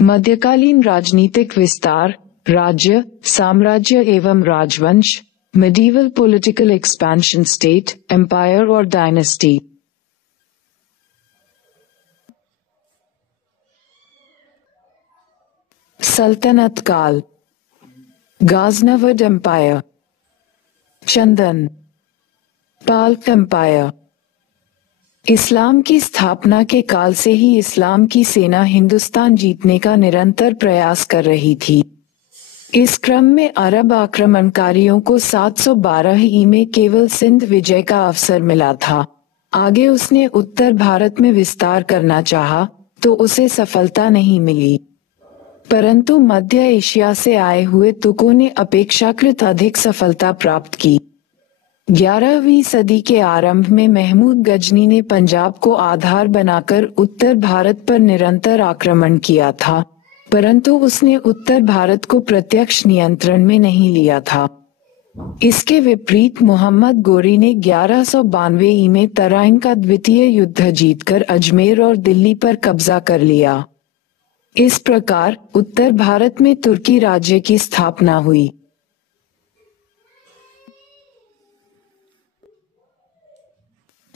मध्यकालीन राजनीतिक विस्तार, राज्य, साम्राज्य एवं राजवंश, medieval political expansion, state, empire और dynasty। सल्तनत काल, गाज़नविद एम्पायर, चंदन, पाल्क एम्पायर। इस्लाम की स्थापना के काल से ही इस्लाम की सेना हिंदुस्तान जीतने का निरंतर प्रयास कर रही थी। इस क्रम में अरब आक्रमणकारियों को 712 ई में केवल सिंध विजय का अवसर मिला था। आगे उसने उत्तर भारत में विस्तार करना चाहा, तो उसे सफलता नहीं मिली। परंतु मध्य एशिया से आए हुए तुर्कों ने अपेक्षाकृत अधिक सफलता प्राप्त की। 11वीं सदी के आरंभ में महमूद गजनी ने पंजाब को आधार बनाकर उत्तर भारत पर निरंतर आक्रमण किया था, परंतु उसने उत्तर भारत को प्रत्यक्ष नियंत्रण में नहीं लिया था। इसके विपरीत मोहम्मद गोरी ने 1192 ई में तराइन का द्वितीय युद्ध जीतकर अजमेर और दिल्ली पर कब्जा कर लिया। इस प्रकार उत्तर भारत में तुर्की राज्य की स्थापना हुई।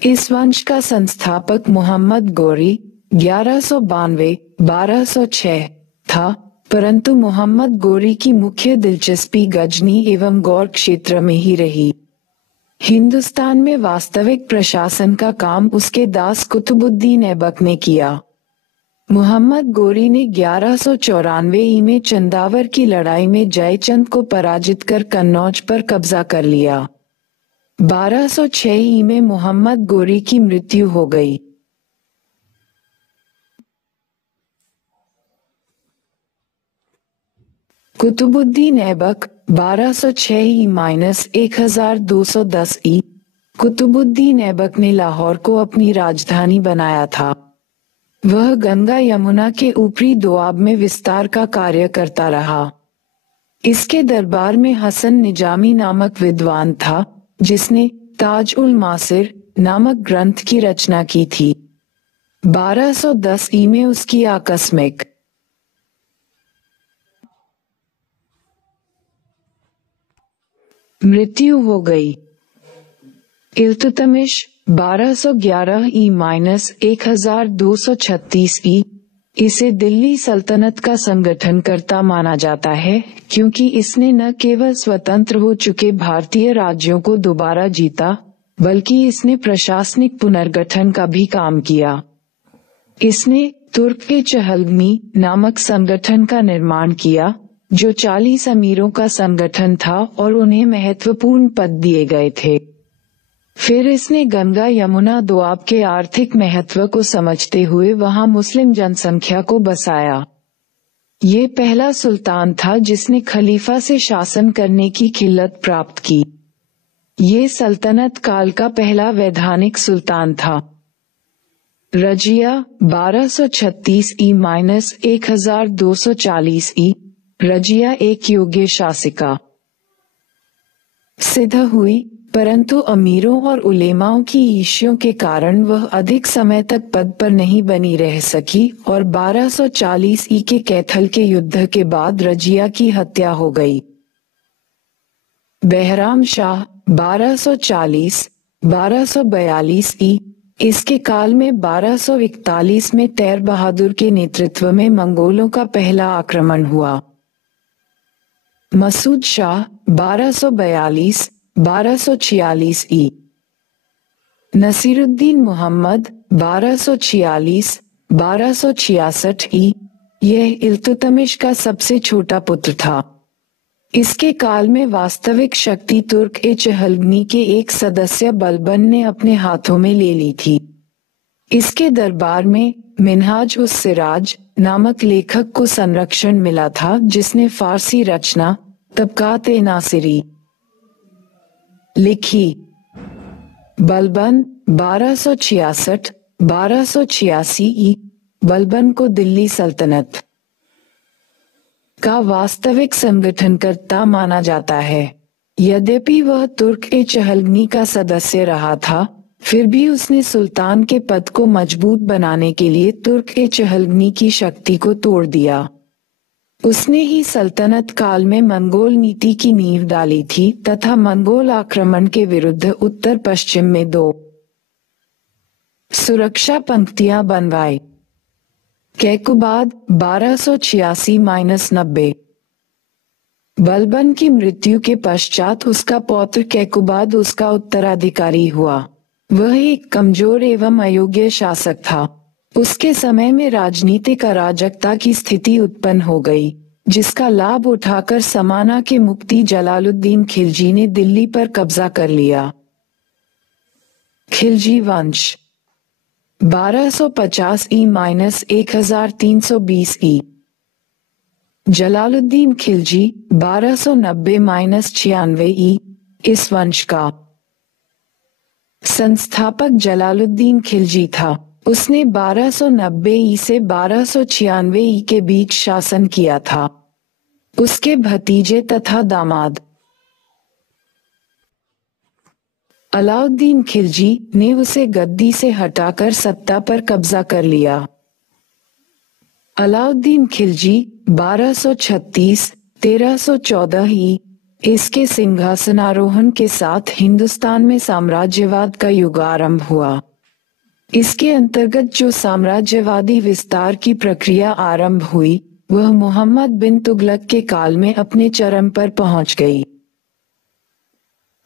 इस वंश का संस्थापक मोहम्मद गोरी 1192-1206 था, परंतु मोहम्मद गोरी की मुख्य दिलचस्पी गजनी एवं गौर क्षेत्र में ही रही। हिंदुस्तान में वास्तविक प्रशासन का काम उसके दास कुतुबुद्दीन ऐबक ने किया। मोहम्मद गोरी ने 1194 ई में चंदावर की लड़ाई में जयचंद को पराजित कर कन्नौज पर कब्जा कर लिया। 1206 ई में मोहम्मद गोरी की मृत्यु हो गई। कुतुबुद्दीन ऐबक 1206 ई-1210 ई। कुतुबुद्दीन ऐबक ने लाहौर को अपनी राजधानी बनाया था। वह गंगा यमुना के ऊपरी दोआब में विस्तार का कार्य करता रहा। इसके दरबार में हसन निजामी नामक विद्वान था, जिसने ताज उल मासिर नामक ग्रंथ की रचना की थी। 1210 ई में उसकी आकस्मिक मृत्यु हो गई। इल्तुतमिश 1211 ई-1236 ई इसे दिल्ली सल्तनत का संगठनकर्ता माना जाता है, क्योंकि इसने न केवल स्वतंत्र हो चुके भारतीय राज्यों को दोबारा जीता, बल्कि इसने प्रशासनिक पुनर्गठन का भी काम किया। इसने तुर्क-ए-चहलमी नामक संगठन का निर्माण किया, जो 40 अमीरों का संगठन था और उन्हें महत्वपूर्ण पद दिए गए थे। फिर इसने गंगा यमुना दोआब के आर्थिक महत्व को समझते हुए वहां मुस्लिम जनसंख्या को बसाया। ये पहला सुल्तान था जिसने खलीफा से शासन करने की खिल्लत प्राप्त की। ये सल्तनत काल का पहला वैधानिक सुल्तान था। रजिया 1236 ई-1240 ई। रजिया एक योग्य शासिका सिद्ध हुई, परंतु अमीरों और उलेमाओं की ईर्ष्या के कारण वह अधिक समय तक पद पर नहीं बनी रह सकी और 1240 ई के कैथल के युद्ध के बाद रजिया की हत्या हो गई। बहराम शाह 1240-1242 ई। इसके काल में 1241 में तैर बहादुर के नेतृत्व में मंगोलों का पहला आक्रमण हुआ। मसूद शाह 1242-1246 ई। नसीरुद्दीन मोहम्मद 1246-1266 ई। यह इल्तुतमिश का सबसे छोटा पुत्र था। इसके काल में वास्तविक शक्ति तुर्क-ए-चहलमी के एक सदस्य बलबन ने अपने हाथों में ले ली थी। इसके दरबार में मिन्हाज उस सिराज नामक लेखक को संरक्षण मिला था, जिसने फारसी रचना तबकात-ए-नासिरी लिखी। बलबन 1266-1286 ई। बलबन को दिल्ली सल्तनत का वास्तविक संगठनकर्ता माना जाता है। यद्यपि वह तुर्क-ए-चहलमी का सदस्य रहा था, फिर भी उसने सुल्तान के पद को मजबूत बनाने के लिए तुर्क-ए-चहलगनी की शक्ति को तोड़ दिया। उसने ही सल्तनत काल में मंगोल नीति की नींव डाली थी तथा मंगोल आक्रमण के विरुद्ध उत्तर पश्चिम में 2 सुरक्षा पंक्तियां बनवाई। कैकुबाद 1286-90। बलबन की मृत्यु के पश्चात उसका पौत्र कैकुबाद उसका उत्तराधिकारी हुआ। वह एक कमजोर एवं अयोग्य शासक था। उसके समय में राजनीतिक अराजकता की स्थिति उत्पन्न हो गई, जिसका लाभ उठाकर समाना के मुफ्ती जलालुद्दीन खिलजी ने दिल्ली पर कब्जा कर लिया। खिलजी वंश 1250 ई-1320 ई। जलालुद्दीन खिलजी 1290-96 ई। इस वंश का संस्थापक जलालुद्दीन खिलजी था। उसने 1290 ई से 1296 ई के बीच शासन किया था। उसके भतीजे तथा दामाद अलाउद्दीन खिलजी ने उसे गद्दी से हटाकर सत्ता पर कब्जा कर लिया। अलाउद्दीन खिलजी 1236-1314 ई। इसके सिंहासनारोहण के साथ हिंदुस्तान में साम्राज्यवाद का युग आरंभ हुआ। इसके अंतर्गत जो साम्राज्यवादी विस्तार की प्रक्रिया आरंभ हुई, वह मोहम्मद बिन तुगलक के काल में अपने चरम पर पहुंच गई।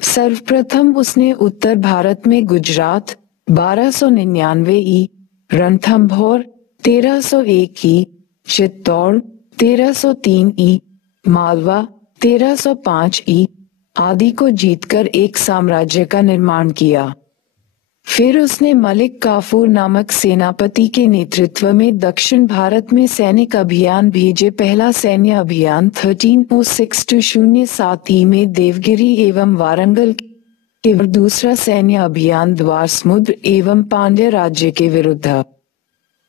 सर्वप्रथम उसने उत्तर भारत में गुजरात 1299 ई, रणथंभौर 1301 ई, चित्तौड़ 1303 ई, मालवा 1305 ई आदि को जीतकर एक साम्राज्य का निर्माण किया। फिर उसने मलिक काफूर नामक सेनापति के नेतृत्व में दक्षिण भारत में सैनिक अभियान भेजे। पहला सैन्य अभियान 1306-07 ई में देवगिरी एवं वारंगल एवं दूसरा सैन्य अभियान द्वार समुद्र एवं पांड्य राज्य के विरुद्ध।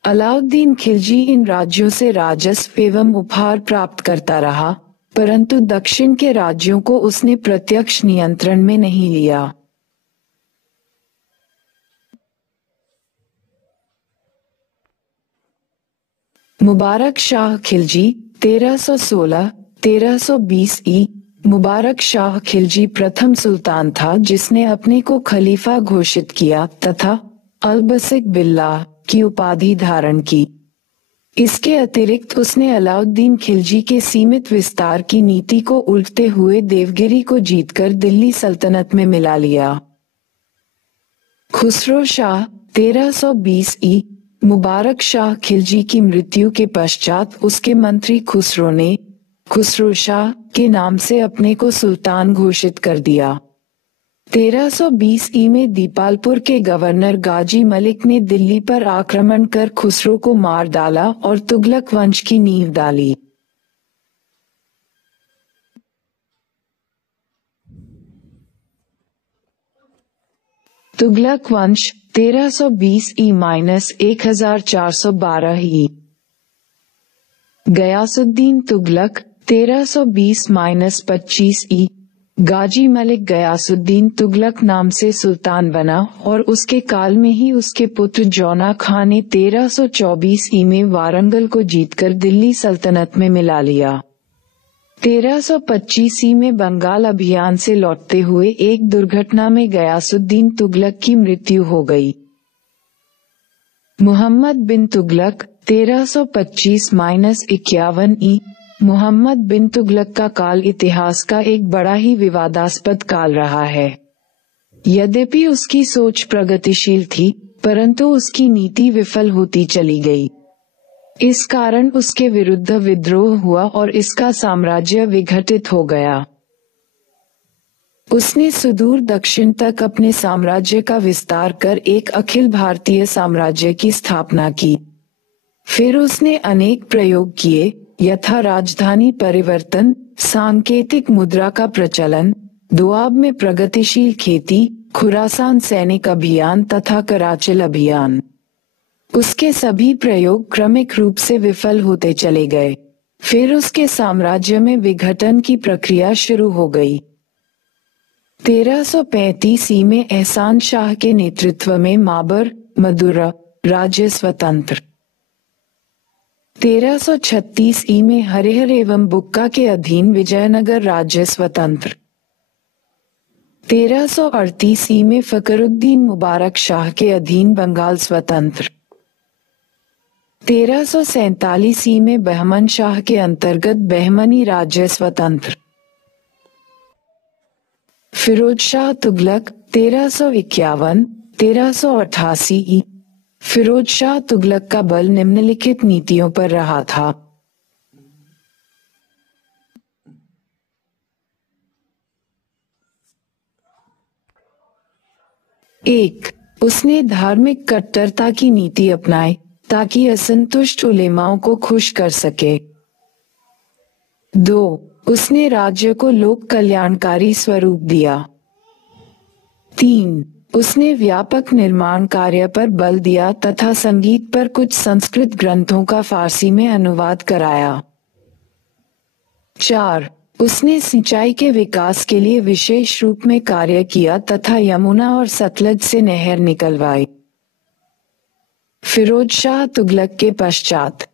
अलाउद्दीन खिलजी इन राज्यों से राजस्व एवं उपहार प्राप्त करता रहा, परंतु दक्षिण के राज्यों को उसने प्रत्यक्ष नियंत्रण में नहीं लिया। मुबारक शाह खिलजी 1316-1320 ई। मुबारक शाह खिलजी प्रथम सुल्तान था जिसने अपने को खलीफा घोषित किया तथा अलबसिक बिल्लाह की उपाधि धारण की। इसके अतिरिक्त उसने अलाउद्दीन खिलजी के सीमित विस्तार की नीति को उल्टते हुए देवगिरी को जीतकर दिल्ली सल्तनत में मिला लिया। खुसरो शाह 1320 ई। मुबारक शाह खिलजी की मृत्यु के पश्चात उसके मंत्री खुसरो ने खुसरो शाह के नाम से अपने को सुल्तान घोषित कर दिया। 1320 ई में दीपालपुर के गवर्नर गाजी मलिक ने दिल्ली पर आक्रमण कर खुसरो को मार डाला और तुगलक वंश की नींव डाली। तुगलक वंश 1320 ई-1412 ई। गयासुद्दीन तुगलक 1320-25 ई। गाजी मलिक गयासुद्दीन तुगलक नाम से सुल्तान बना और उसके काल में ही उसके पुत्र जौना खां ने 1324 ई में वारंगल को जीतकर दिल्ली सल्तनत में मिला लिया। 1325 ई में बंगाल अभियान से लौटते हुए एक दुर्घटना में गयासुद्दीन तुगलक की मृत्यु हो गई। मुहम्मद बिन तुगलक 1325-51 ई। मुहम्मद बिन तुगलक का काल इतिहास का एक बड़ा ही विवादास्पद काल रहा है। यद्यपि उसकी सोच प्रगतिशील थी, परंतु उसकी नीति विफल होती चली गई। इस कारण उसके विरुद्ध विद्रोह हुआ और इसका साम्राज्य विघटित हो गया। उसने सुदूर दक्षिण तक अपने साम्राज्य का विस्तार कर एक अखिल भारतीय साम्राज्य की स्थापना की। फिर उसने अनेक प्रयोग किए, यथा राजधानी परिवर्तन, सांकेतिक मुद्रा का प्रचलन, दोआब में प्रगतिशील खेती, खुरासान सैनिक अभियान तथा कराचिल अभियान। उसके सभी प्रयोग क्रमिक रूप से विफल होते चले गए। फिर उसके साम्राज्य में विघटन की प्रक्रिया शुरू हो गई। 1335 में एहसान शाह के नेतृत्व में माबर मदुरा राज्य स्वतंत्र। 1336 में हरिहर एवं बुक्का के अधीन विजयनगर राज्य स्वतंत्र। 1338 में फकरुद्दीन मुबारक शाह के अधीन बंगाल स्वतंत्र। 1347 में बहमन शाह के अंतर्गत बहमनी राज्य स्वतंत्र। फिरोज शाह तुगलक 1351 1388। फिरोज शाह तुगलक का बल निम्नलिखित नीतियों पर रहा था। 1. उसने धार्मिक कट्टरता की नीति अपनाई ताकि असंतुष्ट उलेमाओं को खुश कर सके। 2. उसने राज्य को लोक कल्याणकारी स्वरूप दिया। 3. उसने व्यापक निर्माण कार्य पर बल दिया तथा संगीत पर कुछ संस्कृत ग्रंथों का फारसी में अनुवाद कराया। 4. उसने सिंचाई के विकास के लिए विशेष रूप में कार्य किया तथा यमुना और सतलज से नहर निकलवाई। फिरोज शाह तुगलक के पश्चात।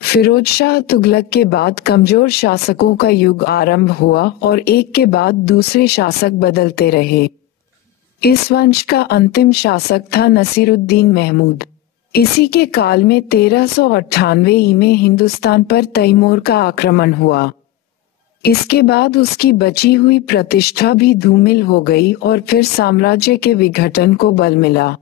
फिरोज शाह तुगलक के बाद कमजोर शासकों का युग आरंभ हुआ और एक के बाद दूसरे शासक बदलते रहे। इस वंश का अंतिम शासक था नसीरुद्दीन महमूद। इसी के काल में 1398 में हिंदुस्तान पर तैमूर का आक्रमण हुआ। इसके बाद उसकी बची हुई प्रतिष्ठा भी धूमिल हो गई और फिर साम्राज्य के विघटन को बल मिला।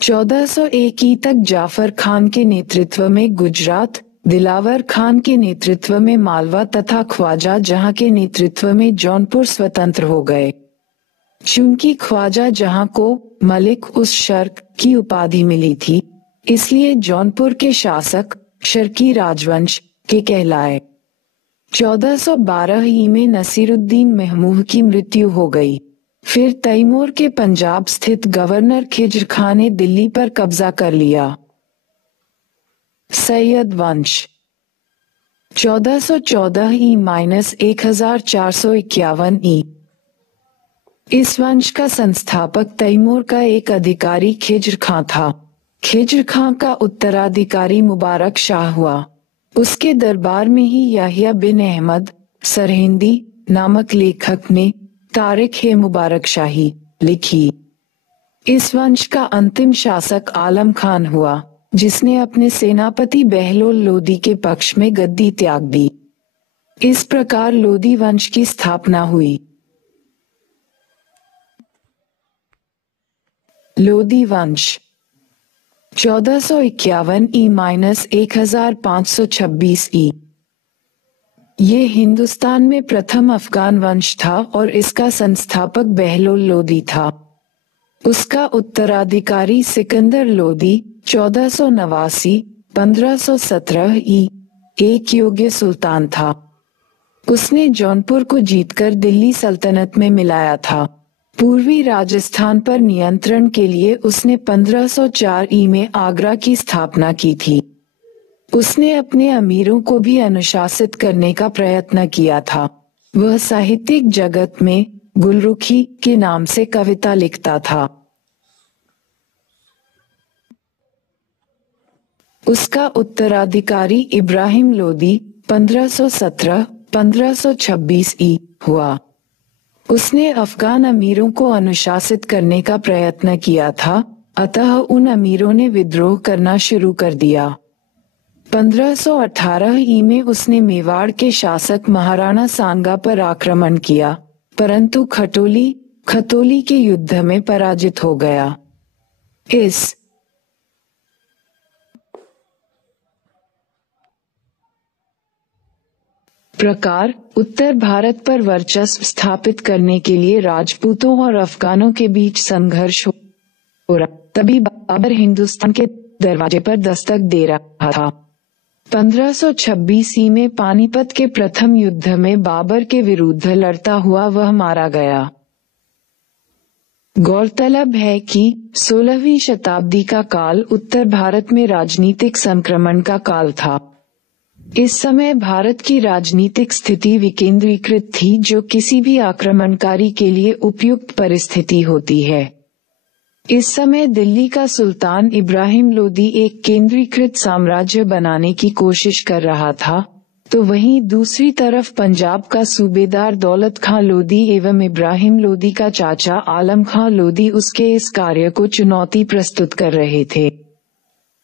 1401 तक जाफर खान के नेतृत्व में गुजरात, दिलावर खान के नेतृत्व में मालवा तथा ख्वाजा जहां के नेतृत्व में जौनपुर स्वतंत्र हो गए। चूंकि ख्वाजा जहां को मलिक उस शर्क की उपाधि मिली थी, इसलिए जौनपुर के शासक शर्की राजवंश के कहलाए। 1412 में नसीरुद्दीन महमूद की मृत्यु हो गई। फिर तैमूर के पंजाब स्थित गवर्नर खिज्र खान ने दिल्ली पर कब्जा कर लिया। सैयद वंश 1414-1451 इस वंश का संस्थापक तैमूर का एक अधिकारी खिज्र खां था। खिज्र खां का उत्तराधिकारी मुबारक शाह हुआ। उसके दरबार में ही याहिया बिन अहमद सरहिंदी नामक लेखक ने तारिख मुबारक शाही लिखी। इस वंश का अंतिम शासक आलम खान हुआ, जिसने अपने सेनापति बहलोल लोदी के पक्ष में गद्दी त्याग दी। इस प्रकार लोदी वंश की स्थापना हुई। लोदी वंश 1451-1526 ये हिंदुस्तान में प्रथम अफगान वंश था और इसका संस्थापक बहलोल लोदी था। उसका उत्तराधिकारी सिकंदर लोदी 1489-1517 एक योग्य सुल्तान था। उसने जौनपुर को जीतकर दिल्ली सल्तनत में मिलाया था। पूर्वी राजस्थान पर नियंत्रण के लिए उसने 1504 में आगरा की स्थापना की थी। उसने अपने अमीरों को भी अनुशासित करने का प्रयत्न किया था। वह साहित्यिक जगत में गुलरुखी के नाम से कविता लिखता था। उसका उत्तराधिकारी इब्राहिम लोदी 1517-1526 हुआ। उसने अफगान अमीरों को अनुशासित करने का प्रयत्न किया था, अतः उन अमीरों ने विद्रोह करना शुरू कर दिया। 1518 में उसने मेवाड़ के शासक महाराणा सांगा पर आक्रमण किया, परंतु खतौली के युद्ध में पराजित हो गया। इस प्रकार उत्तर भारत पर वर्चस्व स्थापित करने के लिए राजपूतों और अफगानों के बीच संघर्ष हो रहा। तभी बाबर हिंदुस्तान के दरवाजे पर दस्तक दे रहा था। 1526 में पानीपत के प्रथम युद्ध में बाबर के विरुद्ध लड़ता हुआ वह मारा गया। गौरतलब है कि 16वीं शताब्दी का काल उत्तर भारत में राजनीतिक संक्रमण का काल था। इस समय भारत की राजनीतिक स्थिति विकेंद्रीकृत थी, जो किसी भी आक्रमणकारी के लिए उपयुक्त परिस्थिति होती है। इस समय दिल्ली का सुल्तान इब्राहिम लोदी एक केंद्रीकृत साम्राज्य बनाने की कोशिश कर रहा था, तो वहीं दूसरी तरफ पंजाब का सूबेदार दौलत खां लोदी एवं इब्राहिम लोदी का चाचा आलम खां लोदी उसके इस कार्य को चुनौती प्रस्तुत कर रहे थे।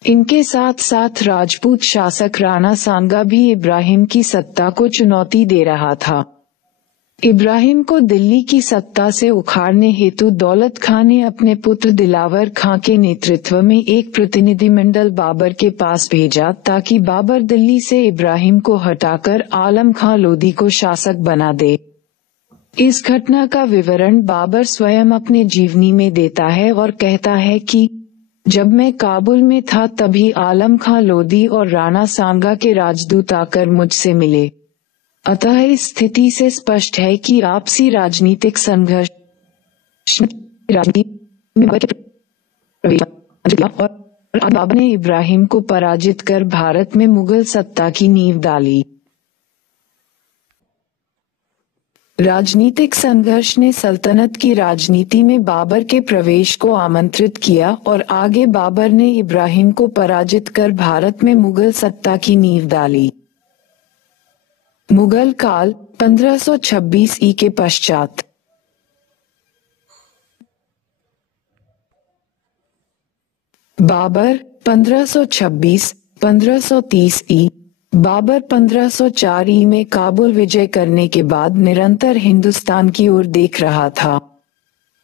इनके साथ साथ राजपूत शासक राणा सांगा भी इब्राहिम की सत्ता को चुनौती दे रहा था। इब्राहिम को दिल्ली की सत्ता से उखाड़ने हेतु दौलत खां ने अपने पुत्र दिलावर खां के नेतृत्व में एक प्रतिनिधिमंडल बाबर के पास भेजा, ताकि बाबर दिल्ली से इब्राहिम को हटाकर आलम खां लोदी को शासक बना दे। इस घटना का विवरण बाबर स्वयं अपने जीवनी में देता है और कहता है कि जब मैं काबुल में था तभी आलम खां लोदी और राणा सांगा के राजदूत आकर मुझसे मिले। अतः इस स्थिति से स्पष्ट है कि आपसी राजनीतिक संघर्ष और बाबर ने इब्राहिम को पराजित कर भारत में मुगल सत्ता की नींव डाली। राजनीतिक संघर्ष ने सल्तनत की राजनीति में बाबर के प्रवेश को आमंत्रित किया और आगे बाबर ने इब्राहिम को पराजित कर भारत में मुगल सत्ता की नींव डाली। मुगल काल 1526 ई के पश्चात बाबर 1526-1530 ई। बाबर 1504 ई में काबुल विजय करने के बाद निरंतर हिंदुस्तान की ओर देख रहा था।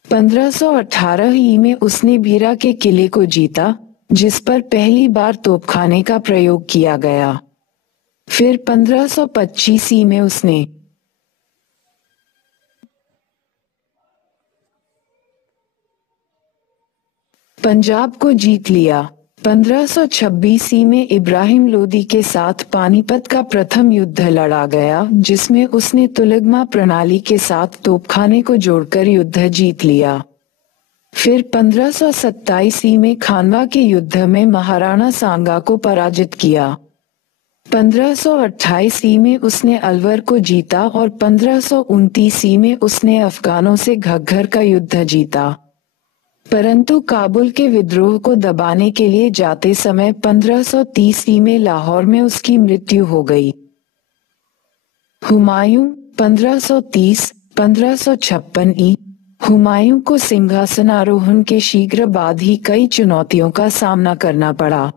1518 ई में उसने बीरा के किले को जीता, जिस पर पहली बार तोपखाने का प्रयोग किया गया। फिर 1525 ई में उसने पंजाब को जीत लिया। 1526 ई में इब्राहिम लोदी के साथ पानीपत का प्रथम युद्ध लड़ा गया, जिसमें उसने तुलगमा प्रणाली के साथ तोपखाने को जोड़कर युद्ध जीत लिया। फिर 1527 ई में खानवा के युद्ध में महाराणा सांगा को पराजित किया। 1528 ई में उसने अलवर को जीता और 1529 ई में उसने अफगानों से घग्घर का युद्ध जीता। परंतु काबुल के विद्रोह को दबाने के लिए जाते समय 1530 ई में लाहौर में उसकी मृत्यु हो गई। हुमायूं 1530-1556 ई। हुमायूं को सिंहासनारोहण के शीघ्र बाद ही कई चुनौतियों का सामना करना पड़ा।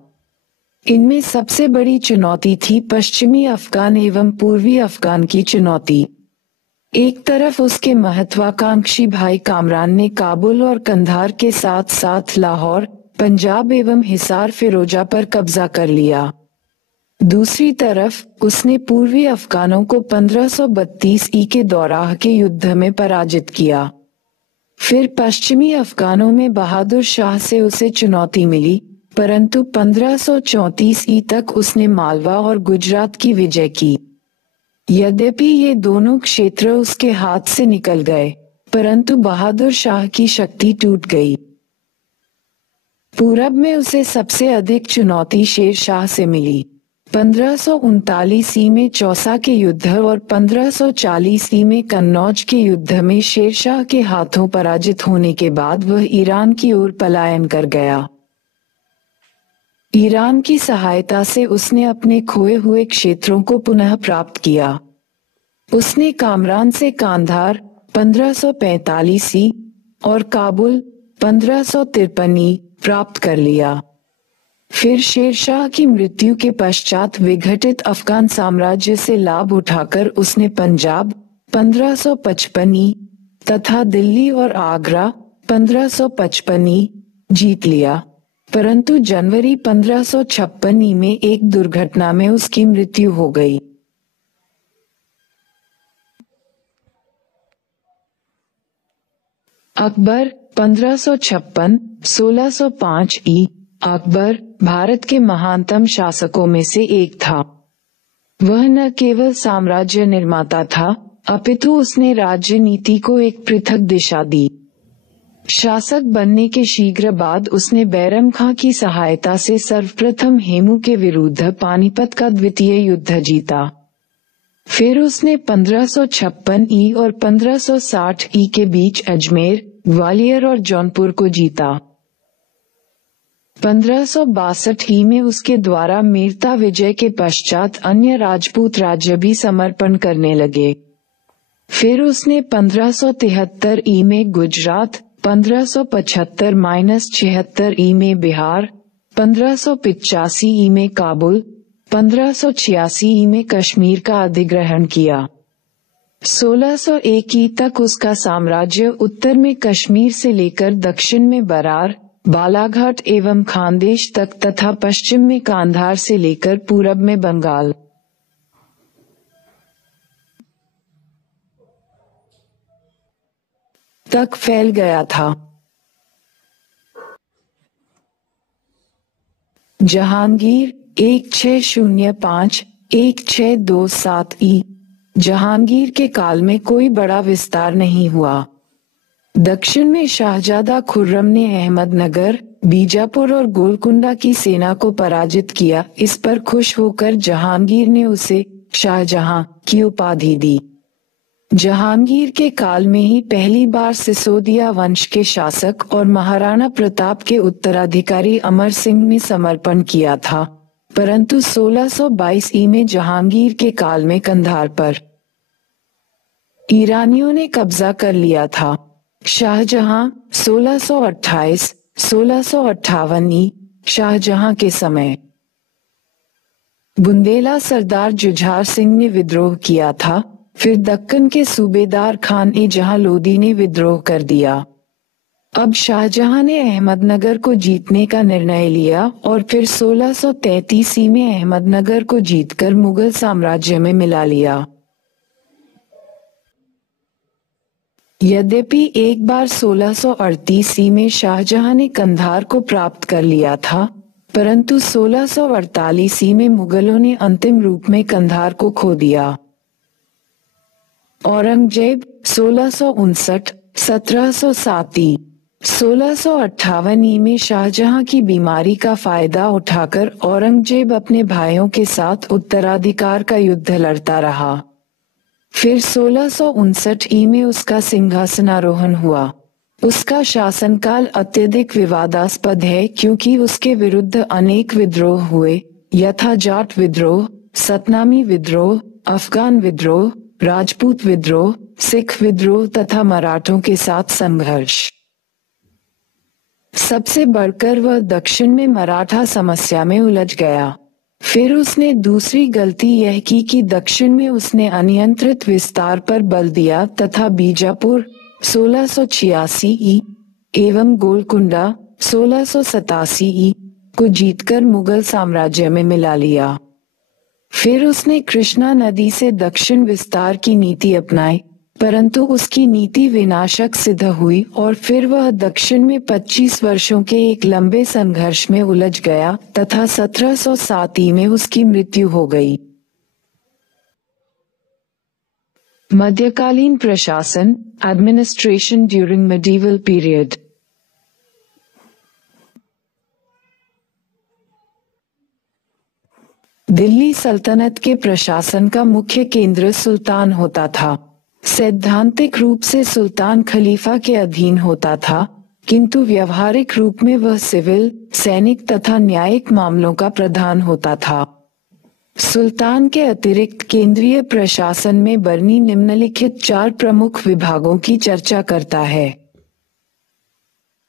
इनमें सबसे बड़ी चुनौती थी पश्चिमी अफगान एवं पूर्वी अफगान की चुनौती। एक तरफ उसके महत्वाकांक्षी भाई कामरान ने काबुल और कंधार के साथ साथ लाहौर, पंजाब एवं हिसार फिरोजा पर कब्जा कर लिया। दूसरी तरफ उसने पूर्वी अफगानों को 1532 ई के दौराह के युद्ध में पराजित किया। फिर पश्चिमी अफगानों में बहादुर शाह से उसे चुनौती मिली, परंतु 1534 ई तक उसने मालवा और गुजरात की विजय की। यद्यपि ये दोनों क्षेत्र उसके हाथ से निकल गए, परंतु बहादुर शाह की शक्ति टूट गई। पूरब में उसे सबसे अधिक चुनौती शेर शाह से मिली। 1539 ई में चौसा के युद्ध और 1540 ई में कन्नौज के युद्ध में शेर शाह के हाथों पराजित होने के बाद वह ईरान की ओर पलायन कर गया। ईरान की सहायता से उसने अपने खोए हुए क्षेत्रों को पुनः प्राप्त किया। उसने कामरान से कांधार 1545 ई और काबुल 1553 ई प्राप्त कर लिया। फिर शेरशाह की मृत्यु के पश्चात विघटित अफगान साम्राज्य से लाभ उठाकर उसने पंजाब 1555 ई तथा दिल्ली और आगरा 1555 ई जीत लिया, परंतु जनवरी 1556 ई में एक दुर्घटना में उसकी मृत्यु हो गई। अकबर 1556-1605 ई। अकबर भारत के महानतम शासकों में से एक था। वह न केवल साम्राज्य निर्माता था, अपितु उसने राज्य नीति को एक पृथक दिशा दी। शासक बनने के शीघ्र बाद उसने बैरम खां की सहायता से सर्वप्रथम हेमू के विरुद्ध पानीपत का द्वितीय युद्ध जीता। फिर उसने 1556 ई और 1560 ई के बीच अजमेर, ग्वालियर और जौनपुर को जीता। 1562 ई में उसके द्वारा मीरता विजय के पश्चात अन्य राजपूत राज्य भी समर्पण करने लगे। फिर उसने 1573 ई में गुजरात, 1575-76 ई में बिहार, 1585 ई में काबुल, 1586 ई में कश्मीर का अधिग्रहण किया। 1601 ई तक उसका साम्राज्य उत्तर में कश्मीर से लेकर दक्षिण में बरार, बालाघाट एवं खानदेश तक तथा पश्चिम में कांधार से लेकर पूरब में बंगाल तक फैल गया था। जहांगीर 1605-1627 ई। जहांगीर के काल में कोई बड़ा विस्तार नहीं हुआ। दक्षिण में शाहजादा खुर्रम ने अहमदनगर, बीजापुर और गोलकुंडा की सेना को पराजित किया। इस पर खुश होकर जहांगीर ने उसे शाहजहां की उपाधि दी। जहांगीर के काल में ही पहली बार सिसोदिया वंश के शासक और महाराणा प्रताप के उत्तराधिकारी अमर सिंह ने समर्पण किया था, परंतु 1622 ई में जहांगीर के काल में कंधार पर ईरानियों ने कब्जा कर लिया था। शाहजहां 1628-1658 ई। शाहजहां के समय बुंदेला सरदार जुझार सिंह ने विद्रोह किया था। फिर दक्कन के सूबेदार खान ए जहां लोदी ने विद्रोह कर दिया। अब शाहजहां ने अहमदनगर को जीतने का निर्णय लिया और फिर 1633 ई में अहमदनगर को जीतकर मुगल साम्राज्य में मिला लिया। यद्यपि एक बार 1638 ई में शाहजहां ने कंधार को प्राप्त कर लिया था, परंतु 1648 ई में मुगलों ने अंतिम रूप में कंधार को खो दिया। औरंगजेब 1659-1707 ई। 1658 ई में शाहजहां की बीमारी का फायदा उठाकर औरंगजेब अपने भाइयों के साथ उत्तराधिकार का युद्ध लड़ता रहा। फिर 1659 ई में उसका सिंहासनारोहण हुआ। उसका शासनकाल अत्यधिक विवादास्पद है क्योंकि उसके विरुद्ध अनेक विद्रोह हुए, यथा जाट विद्रोह, सतनामी विद्रोह, अफगान विद्रोह, राजपूत विद्रोह, सिख विद्रोह तथा मराठों के साथ संघर्ष। सबसे बढ़कर वह दक्षिण में मराठा समस्या में उलझ गया। फिर उसने दूसरी गलती यह की कि दक्षिण में उसने अनियंत्रित विस्तार पर बल दिया तथा बीजापुर 1686 ई एवं गोलकुंडा 1687 ई को जीतकर मुगल साम्राज्य में मिला लिया। फिर उसने कृष्णा नदी से दक्षिण विस्तार की नीति अपनाई, परंतु उसकी नीति विनाशक सिद्ध हुई और फिर वह दक्षिण में 25 वर्षों के एक लंबे संघर्ष में उलझ गया तथा 1707 ई में उसकी मृत्यु हो गई। मध्यकालीन प्रशासन, administration during medieval period. Delhi सल्तनत के प्रशासन का मुख्य केंद्र सुल्तान होता था। सैद्धांतिक रूप से सुल्तान खलीफा के अधीन होता था, किंतु व्यवहारिक रूप में वह सिविल, सैनिक तथा न्यायिक मामलों का प्रधान होता था। सुल्तान के अतिरिक्त केंद्रीय प्रशासन में बर्नी निम्नलिखित 4 प्रमुख विभागों की चर्चा करता है।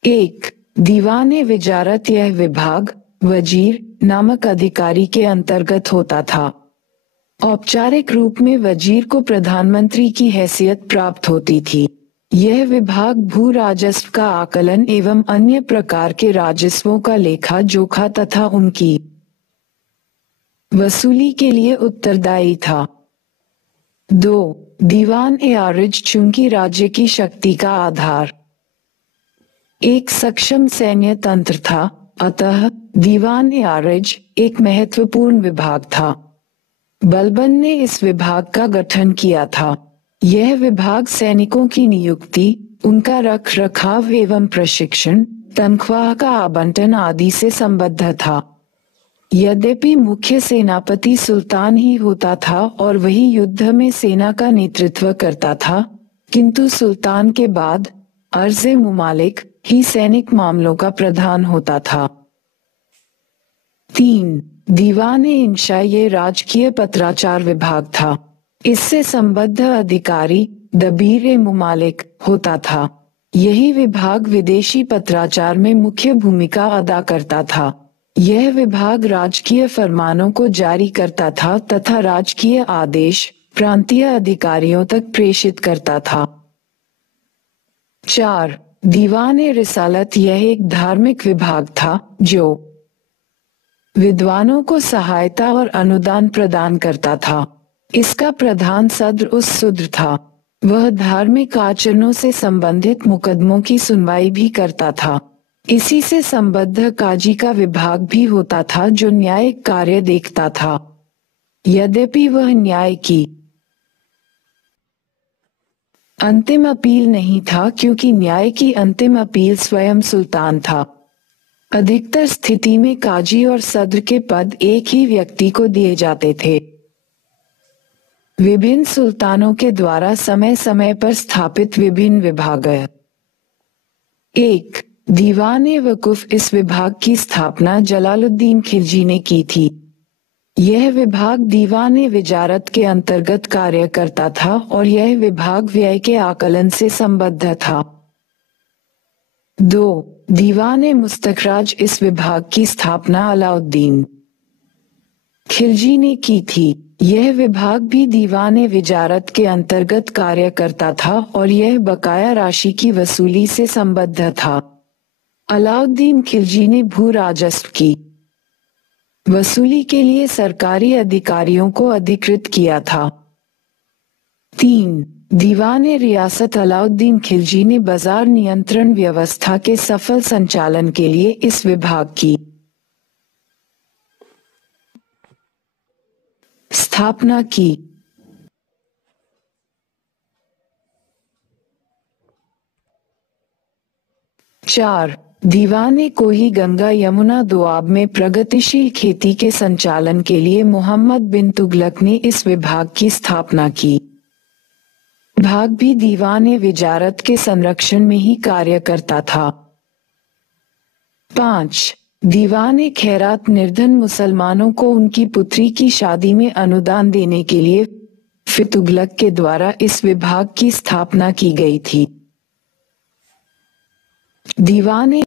1. दीवान-ए-विजारत। यह विभाग वजीर नामक अधिकारी के अंतर्गत होता था। औपचारिक रूप में वजीर को प्रधानमंत्री की हैसियत प्राप्त होती थी। यह विभाग भू राजस्व का आकलन एवं अन्य प्रकार के राजस्वों का लेखा जोखा तथा उनकी वसूली के लिए उत्तरदायी था। 2. दीवान-ए-आरिज। चूंकि राज्य की शक्ति का आधार एक सक्षम सैन्य तंत्र था, अतः दीवान-ए-आरिज एक महत्वपूर्ण विभाग था। बलबन ने इस विभाग का गठन किया था। यह विभाग सैनिकों की नियुक्ति, उनका रख रखाव एवं प्रशिक्षण, तनख्वाह का आवंटन आदि से संबद्ध था। यद्यपि मुख्य सेनापति सुल्तान ही होता था और वही युद्ध में सेना का नेतृत्व करता था, किंतु सुल्तान के बाद अर्ज़े मुमालिक ही सैनिक मामलों का प्रधान होता था। 3. दीवान-ए-इंशा ये राजकीय पत्राचार विभाग था। इससे संबद्ध अधिकारी दबीर-ए-मुमालिक होता था। यही विभाग विदेशी पत्राचार में मुख्य भूमिका अदा करता था। यह विभाग राजकीय फरमानों को जारी करता था तथा राजकीय आदेश प्रांतीय अधिकारियों तक प्रेषित करता था। 4. दीवान-ए-रिसालत यह एक धार्मिक विभाग था जो विद्वानों को सहायता और अनुदान प्रदान करता था। इसका प्रधान सद्र उस सुद्र था। वह धार्मिक आचरणों से संबंधित मुकदमों की सुनवाई भी करता था। इसी से संबद्ध काजी का विभाग भी होता था जो न्यायिक कार्य देखता था। यद्यपि वह न्याय की अंतिम अपील नहीं था, क्योंकि न्याय की अंतिम अपील स्वयं सुल्तान था। अधिकतर स्थिति में काजी और सद्र के पद एक ही व्यक्ति को दिए जाते थे। विभिन्न सुल्तानों के द्वारा समय समय पर स्थापित विभिन्न विभाग। 1. दीवान-ए-वकुफ इस विभाग की स्थापना जलालुद्दीन खिलजी ने की थी। यह विभाग दीवान-ए-विजारत के अंतर्गत कार्य करता था और यह विभाग व्यय के आकलन से संबद्ध था। 2. दीवान-ए-मुस्तखराज इस विभाग की स्थापना अलाउद्दीन खिलजी ने की थी। यह विभाग भी दीवान-ए-विजारत के अंतर्गत कार्य करता था और यह बकाया राशि की वसूली से संबद्ध था। अलाउद्दीन खिलजी ने भू राजस्व की वसूली के लिए सरकारी अधिकारियों को अधिकृत किया था। 3. दीवान-ए-रियासत अलाउद्दीन खिलजी ने बाजार नियंत्रण व्यवस्था के सफल संचालन के लिए इस विभाग की स्थापना की। 4. दीवान-ए-कोही गंगा यमुना दोआब में प्रगतिशील खेती के संचालन के लिए मोहम्मद बिन तुगलक ने इस विभाग की स्थापना की। विभाग भी दीवान-ए-विजारत के संरक्षण में ही कार्य करता था। 5. दीवान-ए-खैरात निर्धन मुसलमानों को उनकी पुत्री की शादी में अनुदान देने के लिए फिर तुगलक के द्वारा इस विभाग की स्थापना की गई थी। दीवान-ए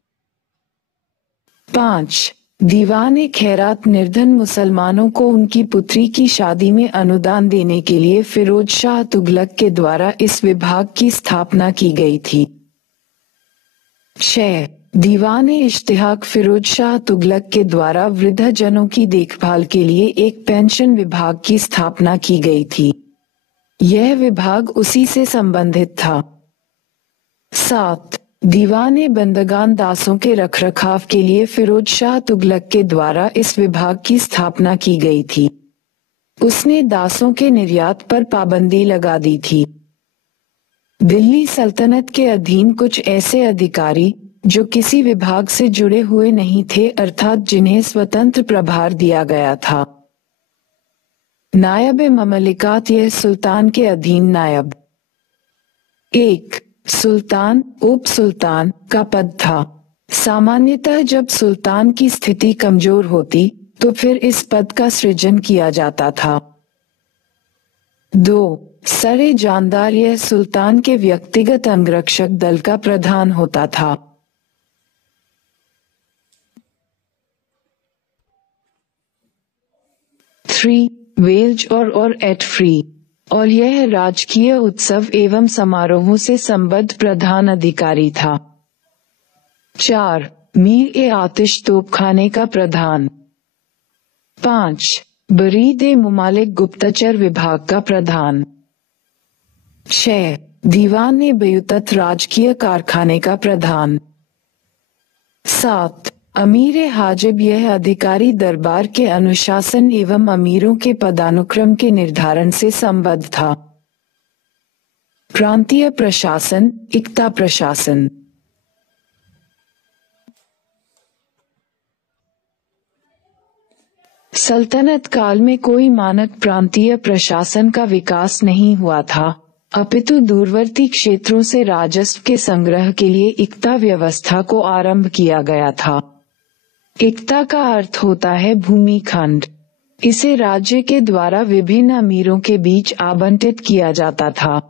5. दीवान-ए-खैरात निर्धन मुसलमानों को उनकी पुत्री की शादी में अनुदान देने के लिए फिरोज शाह तुगलक के द्वारा इस विभाग की स्थापना की गई थी। 6. दीवान-ए-इश्तिहाक फिरोज शाह तुगलक के द्वारा वृद्धजनों की देखभाल के लिए एक पेंशन विभाग की स्थापना की गई थी। यह विभाग उसी से संबंधित था। 7. दीवान-ए-बंदगान दासों के रखरखाव के लिए फिरोज शाह तुगलक के द्वारा इस विभाग की स्थापना की गई थी। उसने दासों के निर्यात पर पाबंदी लगा दी थी। दिल्ली सल्तनत के अधीन कुछ ऐसे अधिकारी जो किसी विभाग से जुड़े हुए नहीं थे, अर्थात जिन्हें स्वतंत्र प्रभार दिया गया था। नायब-ए-ममलिकात यह सुल्तान के अधीन नायब 1. सुल्तान उप सुल्तान का पद था। सामान्यतः जब सुल्तान की स्थिति कमजोर होती तो फिर इस पद का सृजन किया जाता था। 2. सर-ए-जानदार यह सुल्तान के व्यक्तिगत अंगरक्षक दल का प्रधान होता था। 3. वेल्ज और एट फ्री और यह राजकीय उत्सव एवं समारोहों से संबद्ध प्रधान अधिकारी था। 4. मीर-ए-आतिश तोपखाने का प्रधान। 5. बरीद-ए-मुमालिक गुप्तचर विभाग का प्रधान। 6. दीवान-ए-बयूतत राजकीय कारखाने का प्रधान। 7. अमीर-ए-हाजिब यह अधिकारी दरबार के अनुशासन एवं अमीरों के पदानुक्रम के निर्धारण से संबद्ध था। प्रांतीय प्रशासन, इक्ता प्रशासन। सल्तनत काल में कोई मानक प्रांतीय प्रशासन का विकास नहीं हुआ था, अपितु दूरवर्ती क्षेत्रों से राजस्व के संग्रह के लिए इक्ता व्यवस्था को आरंभ किया गया था। इक्ता का अर्थ होता है भूमि खंड। इसे राज्य के द्वारा विभिन्न अमीरों के बीच आवंटित किया जाता था।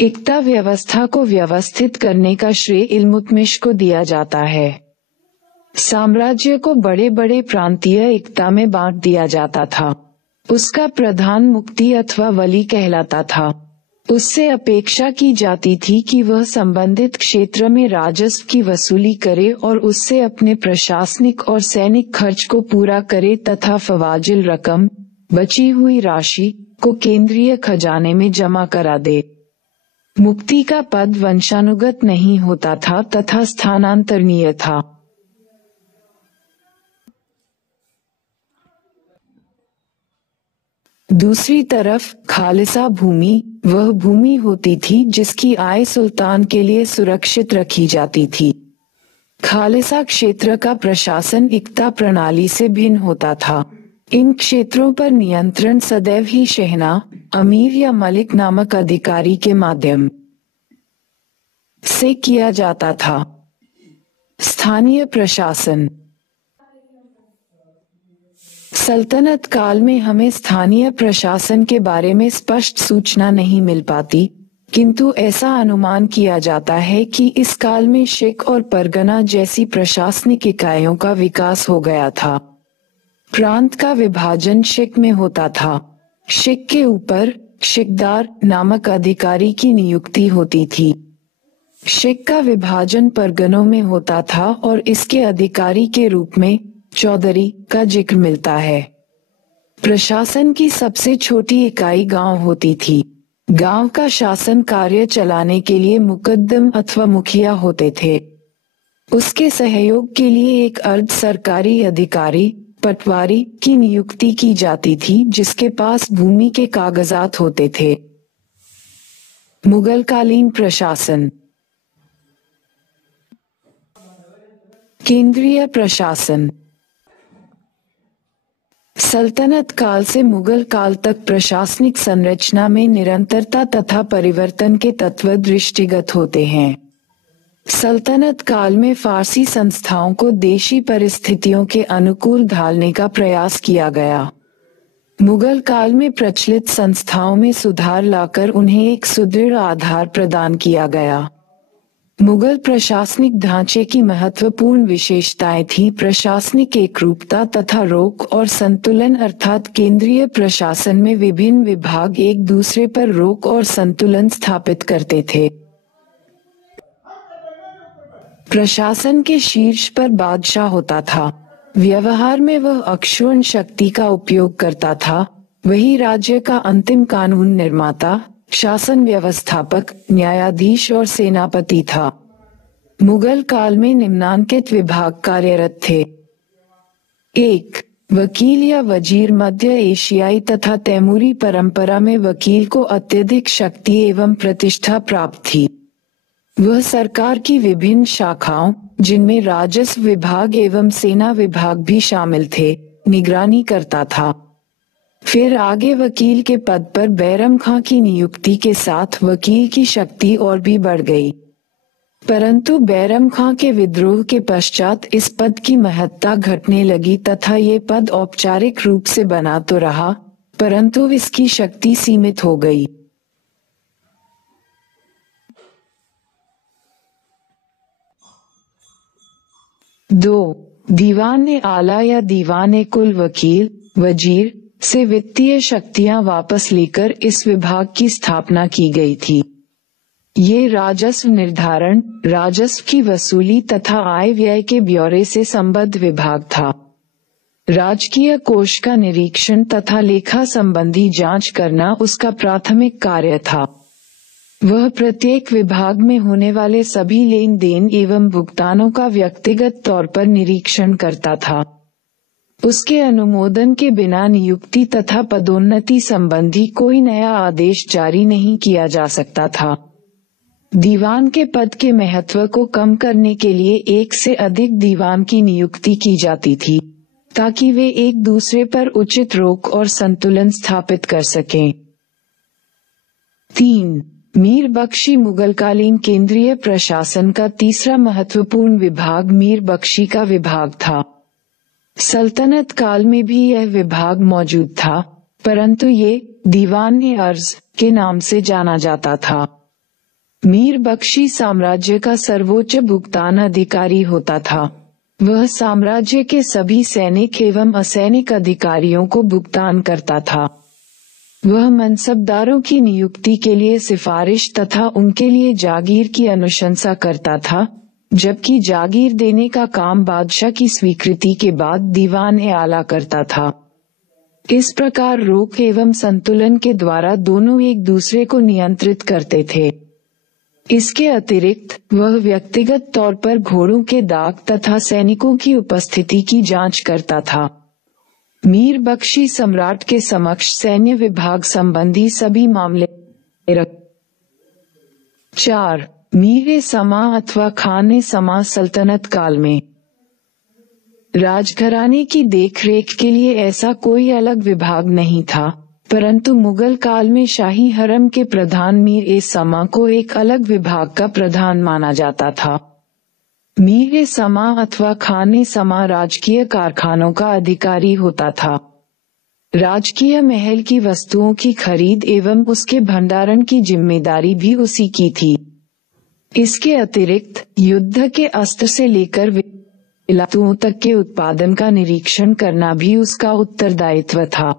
इक्ता व्यवस्था को व्यवस्थित करने का श्रेय इल्तुतमिश को दिया जाता है। साम्राज्य को बड़े बड़े प्रांतीय इक्ता में बांट दिया जाता था। उसका प्रधान मुफ्ती अथवा वली कहलाता था। उससे अपेक्षा की जाती थी कि वह संबंधित क्षेत्र में राजस्व की वसूली करे और उससे अपने प्रशासनिक और सैनिक खर्च को पूरा करे तथा फवाजिल रकम, बची हुई राशि, को केंद्रीय खजाने में जमा करा दे। मुफ्ती का पद वंशानुगत नहीं होता था तथा स्थानांतरणीय था। दूसरी तरफ खालिसा भूमि वह भूमि होती थी जिसकी आय सुल्तान के लिए सुरक्षित रखी जाती थी। खालिसा क्षेत्र का प्रशासन इक्ता प्रणाली से भिन्न होता था। इन क्षेत्रों पर नियंत्रण सदैव ही शहना, अमीर या मलिक नामक अधिकारी के माध्यम से किया जाता था। स्थानीय प्रशासन। सल्तनत काल में हमें स्थानीय प्रशासन के बारे में स्पष्ट सूचना नहीं मिल पाती, किंतु ऐसा अनुमान किया जाता है कि इस काल में शिक और परगना जैसी प्रशासनिक इकाइयों का विकास हो गया था। प्रांत का विभाजन शिक में होता था। शिक के ऊपर शिकदार नामक अधिकारी की नियुक्ति होती थी। शिक का विभाजन परगनों में होता था और इसके अधिकारी के रूप में चौधरी का जिक्र मिलता है। प्रशासन की सबसे छोटी इकाई गांव होती थी। गांव का शासन कार्य चलाने के लिए मुकद्दम अथवा मुखिया होते थे। उसके सहयोग के लिए एक अर्ध सरकारी अधिकारी, पटवारी की नियुक्ति की जाती थी जिसके पास भूमि के कागजात होते थे। मुगलकालीन प्रशासन। केंद्रीय प्रशासन। सल्तनत काल से मुगल काल तक प्रशासनिक संरचना में निरंतरता तथा परिवर्तन के तत्व दृष्टिगत होते हैं। सल्तनत काल में फारसी संस्थाओं को देशी परिस्थितियों के अनुकूल ढालने का प्रयास किया गया। मुगल काल में प्रचलित संस्थाओं में सुधार लाकर उन्हें एक सुदृढ़ आधार प्रदान किया गया। मुगल प्रशासनिक ढांचे की महत्वपूर्ण विशेषताएं थी प्रशासनिक एकरूपता तथा रोक और संतुलन, अर्थात केंद्रीय प्रशासन में विभिन्न विभाग एक दूसरे पर रोक और संतुलन स्थापित करते थे। प्रशासन के शीर्ष पर बादशाह होता था। व्यवहार में वह अक्षुण्ण शक्ति का उपयोग करता था। वही राज्य का अंतिम कानून निर्माता, शासन व्यवस्थापक, न्यायाधीश और सेनापति था। मुगल काल में निम्नांकित विभाग कार्यरत थे। 1. वकील या वजीर। मध्य एशियाई तथा तैमूरी परंपरा में वकील को अत्यधिक शक्ति एवं प्रतिष्ठा प्राप्त थी। वह सरकार की विभिन्न शाखाओं, जिनमें राजस्व विभाग एवं सेना विभाग भी शामिल थे, निगरानी करता था। फिर आगे वकील के पद पर बैरम खां की नियुक्ति के साथ वकील की शक्ति और भी बढ़ गई। परंतु बैरम खां के विद्रोह के पश्चात इस पद की महत्ता घटने लगी तथा ये पद औपचारिक रूप से बना तो रहा, परंतु इसकी शक्ति सीमित हो गई। 2. दीवान आला या दीवान कुल वकील, वजीर से वित्तीय शक्तियां वापस लेकर इस विभाग की स्थापना की गई थी। ये राजस्व निर्धारण, राजस्व की वसूली तथा आय व्यय के ब्यौरे से संबद्ध विभाग था। राजकीय कोष का निरीक्षण तथा लेखा संबंधी जांच करना उसका प्राथमिक कार्य था। वह प्रत्येक विभाग में होने वाले सभी लेन देन एवं भुगतानों का व्यक्तिगत तौर पर निरीक्षण करता था। उसके अनुमोदन के बिना नियुक्ति तथा पदोन्नति संबंधी कोई नया आदेश जारी नहीं किया जा सकता था। दीवान के पद के महत्व को कम करने के लिए एक से अधिक दीवान की नियुक्ति की जाती थी, ताकि वे एक दूसरे पर उचित रोक और संतुलन स्थापित कर सकें। 3. मीर बख्शी मुगलकालीन केंद्रीय प्रशासन का तीसरा महत्वपूर्ण विभाग मीर बख्शी का विभाग था। सल्तनत काल में भी यह विभाग मौजूद था, परंतु ये दीवान-ए-अर्ज के नाम से जाना जाता था। मीर बख्शी साम्राज्य का सर्वोच्च भुगतान अधिकारी होता था। वह साम्राज्य के सभी सैनिक एवं असैनिक अधिकारियों को भुगतान करता था। वह मनसबदारों की नियुक्ति के लिए सिफारिश तथा उनके लिए जागीर की अनुशंसा करता था, जबकि जागीर देने का काम बादशाह की स्वीकृति के बाद दीवान-ए-आला करता था। इस प्रकार रोक एवं संतुलन के द्वारा दोनों एक दूसरे को नियंत्रित करते थे। इसके अतिरिक्त वह व्यक्तिगत तौर पर घोड़ों के दाग तथा सैनिकों की उपस्थिति की जांच करता था। मीर बख्शी सम्राट के समक्ष सैन्य विभाग संबंधी सभी मामले 4. मीर-ए-समा अथवा खान-ए-समा सल्तनत काल में राजघराने की देखरेख के लिए ऐसा कोई अलग विभाग नहीं था, परंतु मुगल काल में शाही हरम के प्रधान मीर-ए-समा को एक अलग विभाग का प्रधान माना जाता था। मीर-ए-समा अथवा खान-ए-समा राजकीय कारखानों का अधिकारी होता था। राजकीय महल की वस्तुओं की खरीद एवं उसके भंडारण की जिम्मेदारी भी उसी की थी। इसके अतिरिक्त युद्ध के अस्त्र से लेकर विलातुओं तक के उत्पादन का निरीक्षण करना भी उसका उत्तरदायित्व था।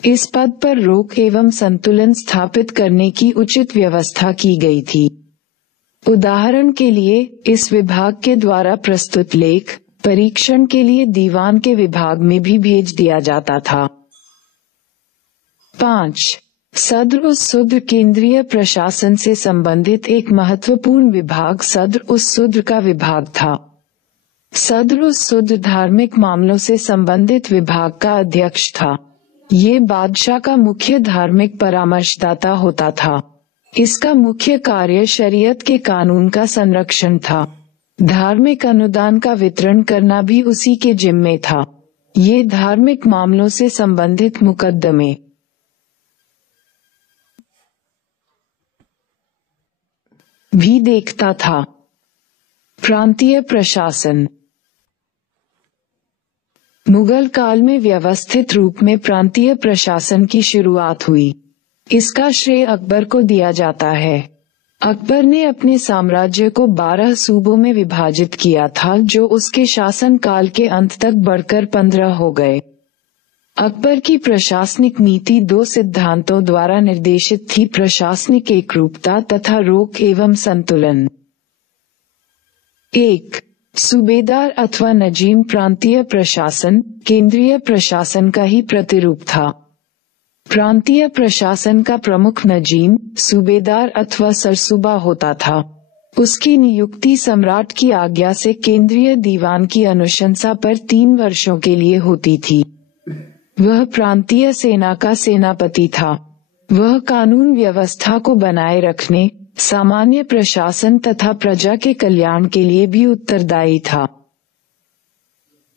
इस पद पर रोक एवं संतुलन स्थापित करने की उचित व्यवस्था की गई थी। उदाहरण के लिए इस विभाग के द्वारा प्रस्तुत लेख परीक्षण के लिए दीवान के विभाग में भी भेज दिया जाता था। 5. सद्र-उस-सुद्र केंद्रीय प्रशासन से संबंधित एक महत्वपूर्ण विभाग सद्र-उस-सुद्र का विभाग था। सद्र-उस-सुद्र धार्मिक मामलों से संबंधित विभाग का अध्यक्ष था। ये बादशाह का मुख्य धार्मिक परामर्शदाता होता था। इसका मुख्य कार्य शरीयत के कानून का संरक्षण था। धार्मिक अनुदान का वितरण करना भी उसी के जिम्मे था। ये धार्मिक मामलों से संबंधित मुकदमे भी देखता था। प्रांतीय प्रशासन मुगल काल में व्यवस्थित रूप में प्रांतीय प्रशासन की शुरुआत हुई। इसका श्रेय अकबर को दिया जाता है। अकबर ने अपने साम्राज्य को 12 सूबों में विभाजित किया था, जो उसके शासन काल के अंत तक बढ़कर 15 हो गए। अकबर की प्रशासनिक नीति 2 सिद्धांतों द्वारा निर्देशित थी: प्रशासनिक एकरूपता तथा रोक एवं संतुलन। 1. सूबेदार अथवा नजीम प्रांतीय प्रशासन केंद्रीय प्रशासन का ही प्रतिरूप था। प्रांतीय प्रशासन का प्रमुख नजीम, सूबेदार अथवा सरसूबा होता था। उसकी नियुक्ति सम्राट की आज्ञा से केंद्रीय दीवान की अनुशंसा पर 3 वर्षों के लिए होती थी। वह प्रांतीय सेना का सेनापति था। वह कानून व्यवस्था को बनाए रखने, सामान्य प्रशासन तथा प्रजा के कल्याण के लिए भी उत्तरदायी था।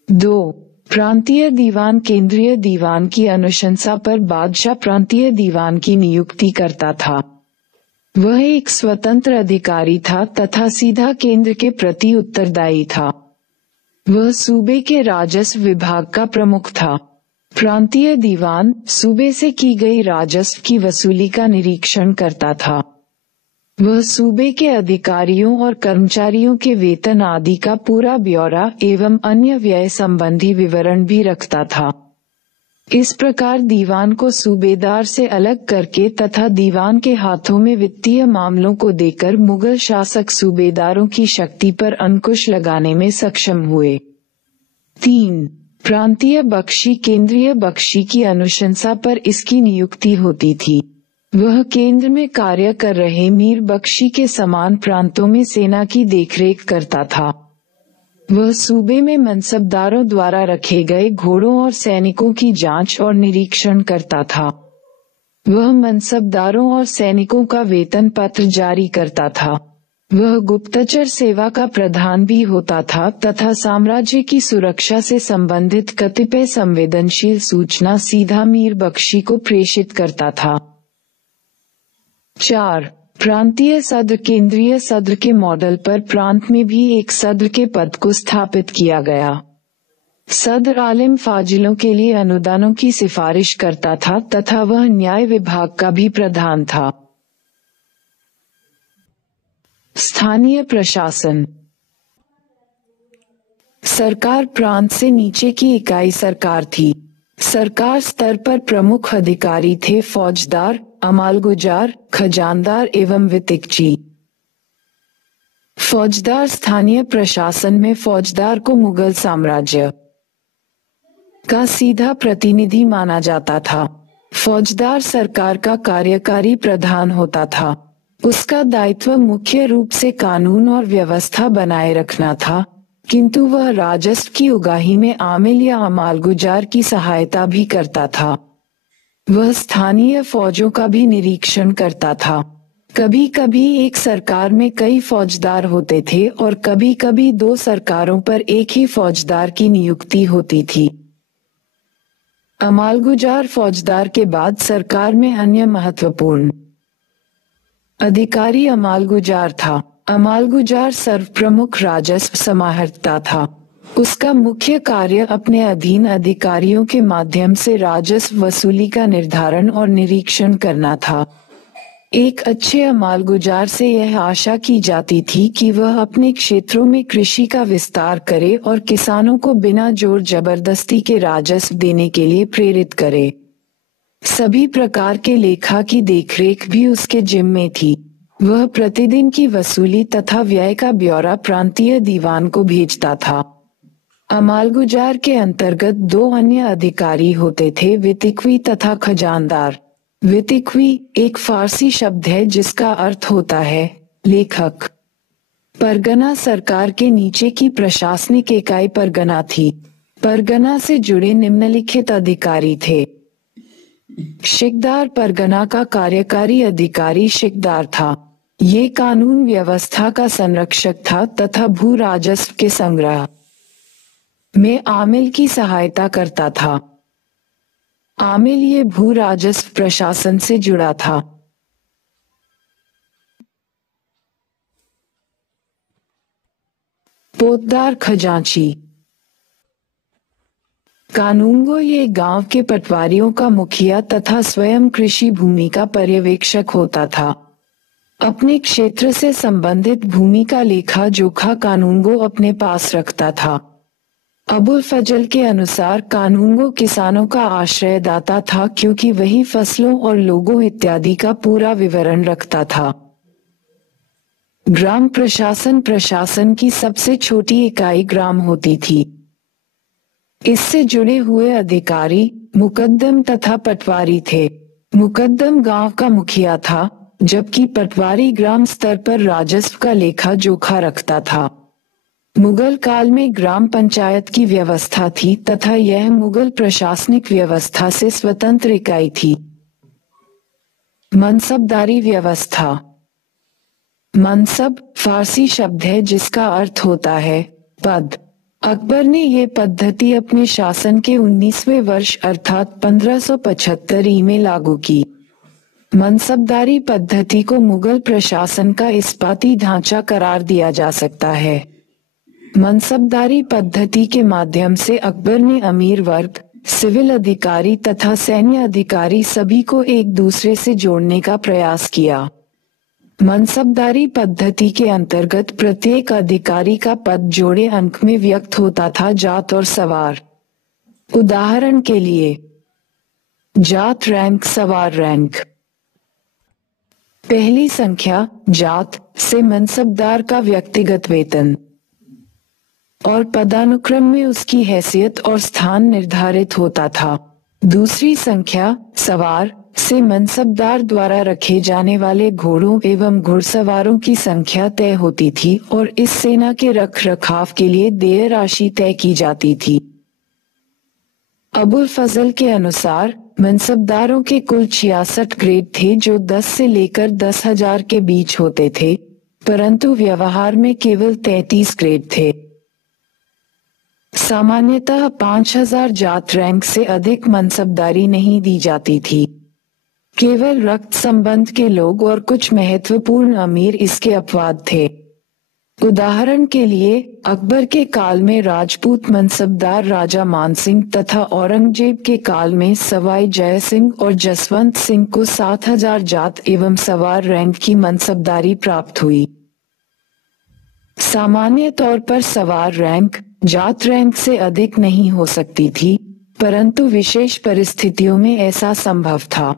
2. प्रांतीय दीवान केंद्रीय दीवान की अनुशंसा पर बादशाह प्रांतीय दीवान की नियुक्ति करता था। वह एक स्वतंत्र अधिकारी था तथा सीधा केंद्र के प्रति उत्तरदायी था। वह सूबे के राजस्व विभाग का प्रमुख था। प्रांतीय दीवान सूबे से की गई राजस्व की वसूली का निरीक्षण करता था। वह सूबे के अधिकारियों और कर्मचारियों के वेतन आदि का पूरा ब्यौरा एवं अन्य व्यय संबंधी विवरण भी रखता था। इस प्रकार दीवान को सूबेदार से अलग करके तथा दीवान के हाथों में वित्तीय मामलों को देकर मुगल शासक सूबेदारों की शक्ति पर अंकुश लगाने में सक्षम हुए। 3. प्रांतीय बख्शी केंद्रीय बख्शी की अनुशंसा पर इसकी नियुक्ति होती थी। वह केंद्र में कार्य कर रहे मीर बख्शी के समान प्रांतों में सेना की देखरेख करता था। वह सूबे में मनसबदारों द्वारा रखे गए घोड़ों और सैनिकों की जांच और निरीक्षण करता था। वह मनसबदारों और सैनिकों का वेतन पत्र जारी करता था। वह गुप्तचर सेवा का प्रधान भी होता था तथा साम्राज्य की सुरक्षा से संबंधित कतिपय संवेदनशील सूचना सीधा मीर बख्शी को प्रेषित करता था। 4. प्रांतीय सद्र केंद्रीय सद्र के मॉडल पर प्रांत में भी एक सद्र के पद को स्थापित किया गया। सद्र आलिम फाजिलों के लिए अनुदानों की सिफारिश करता था तथा वह न्याय विभाग का भी प्रधान था। स्थानीय प्रशासन। सरकार प्रांत से नीचे की इकाई सरकार थी। सरकार स्तर पर प्रमुख अधिकारी थे फौजदार, अमालगुजार, खजानदार एवं वितिकची। फौजदार स्थानीय प्रशासन में फौजदार को मुगल साम्राज्य का सीधा प्रतिनिधि माना जाता था। फौजदार सरकार का कार्यकारी प्रधान होता था। उसका दायित्व मुख्य रूप से कानून और व्यवस्था बनाए रखना था, किंतु वह राजस्व की उगाही में आमिल या अमालगुजार की सहायता भी करता था। वह स्थानीय फौजों का भी निरीक्षण करता था। कभी कभी एक सरकार में कई फौजदार होते थे और कभी कभी 2 सरकारों पर एक ही फौजदार की नियुक्ति होती थी। अमालगुजार फौजदार के बाद सरकार में अन्य महत्वपूर्ण अधिकारी अमालगुजार था। अमालगुजार सर्वप्रमुख राजस्व समाहर्ता था। उसका मुख्य कार्य अपने अधीन अधिकारियों के माध्यम से राजस्व वसूली का निर्धारण और निरीक्षण करना था। एक अच्छे अमालगुजार से यह आशा की जाती थी कि वह अपने क्षेत्रों में कृषि का विस्तार करे और किसानों को बिना जोर जबरदस्ती के राजस्व देने के लिए प्रेरित करे। सभी प्रकार के लेखा की देखरेख भी उसके जिम्मे थी। वह प्रतिदिन की वसूली तथा व्यय का ब्यौरा प्रांतीय दीवान को भेजता था। अमालगुजार के अंतर्गत 2 अन्य अधिकारी होते थे, वितिकवी तथा खजानदार। वितिकवी एक फारसी शब्द है जिसका अर्थ होता है लेखक। परगना सरकार के नीचे की प्रशासनिक इकाई परगना थी। परगना से जुड़े निम्नलिखित अधिकारी थे। शिकदार परगना का कार्यकारी अधिकारी शिकदार था। ये कानून व्यवस्था का संरक्षक था तथा भू राजस्व के संग्रह में आमिल की सहायता करता था। आमिल ये भू राजस्व प्रशासन से जुड़ा था। पोतदार खजांची। कानूनगो ये गांव के पटवारियों का मुखिया तथा स्वयं कृषि भूमि का पर्यवेक्षक होता था। अपने क्षेत्र से संबंधित भूमि का लेखा जोखा कानूनगो अपने पास रखता था। अबुल फजल के अनुसार कानूनगो किसानों का आश्रयदाता था, क्योंकि वही फसलों और लोगों इत्यादि का पूरा विवरण रखता था। ग्राम प्रशासन प्रशासन की सबसे छोटी इकाई ग्राम होती थी। इससे जुड़े हुए अधिकारी मुकद्दम तथा पटवारी थे। मुकद्दम गांव का मुखिया था, जबकि पटवारी ग्राम स्तर पर राजस्व का लेखा जोखा रखता था। मुगल काल में ग्राम पंचायत की व्यवस्था थी तथा यह मुगल प्रशासनिक व्यवस्था से स्वतंत्र इकाई थी। मनसबदारी व्यवस्था। मनसब फारसी शब्द है जिसका अर्थ होता है पद। अकबर ने यह पद्धति अपने शासन के 19वें वर्ष अर्थात 1575 में लागू की। मनसबदारी पद्धति को मुगल प्रशासन का इस्पाती ढांचा करार दिया जा सकता है। मनसबदारी पद्धति के माध्यम से अकबर ने अमीर वर्ग, सिविल अधिकारी तथा सैन्य अधिकारी सभी को एक दूसरे से जोड़ने का प्रयास किया। मनसबदारी पद्धति के अंतर्गत प्रत्येक अधिकारी का पद जोड़े अंक में व्यक्त होता था, जात और सवार। उदाहरण के लिए जात रैंक, सवार रैंक। पहली संख्या जात से मनसबदार का व्यक्तिगत वेतन और पदानुक्रम में उसकी हैसियत और स्थान निर्धारित होता था। दूसरी संख्या सवार से मनसबदार द्वारा रखे जाने वाले घोड़ों एवं घुड़सवारों की संख्या तय होती थी और इस सेना के रख रखाव के लिए देय राशि तय की जाती थी। अबुल फजल के अनुसार मनसबदारों के कुल 66 ग्रेड थे जो 10 से लेकर 10,000 के बीच होते थे, परंतु व्यवहार में केवल 33 ग्रेड थे। सामान्यतः 5,000 जात रैंक से अधिक मनसबदारी नहीं दी जाती थी। केवल रक्त संबंध के लोग और कुछ महत्वपूर्ण अमीर इसके अपवाद थे। उदाहरण के लिए अकबर के काल में राजपूत मनसबदार राजा मानसिंह तथा औरंगजेब के काल में सवाई जय सिंह और जसवंत सिंह को 7,000 जात एवं सवार रैंक की मनसबदारी प्राप्त हुई। सामान्य तौर पर सवार रैंक जात रैंक से अधिक नहीं हो सकती थी, परंतु विशेष परिस्थितियों में ऐसा संभव था।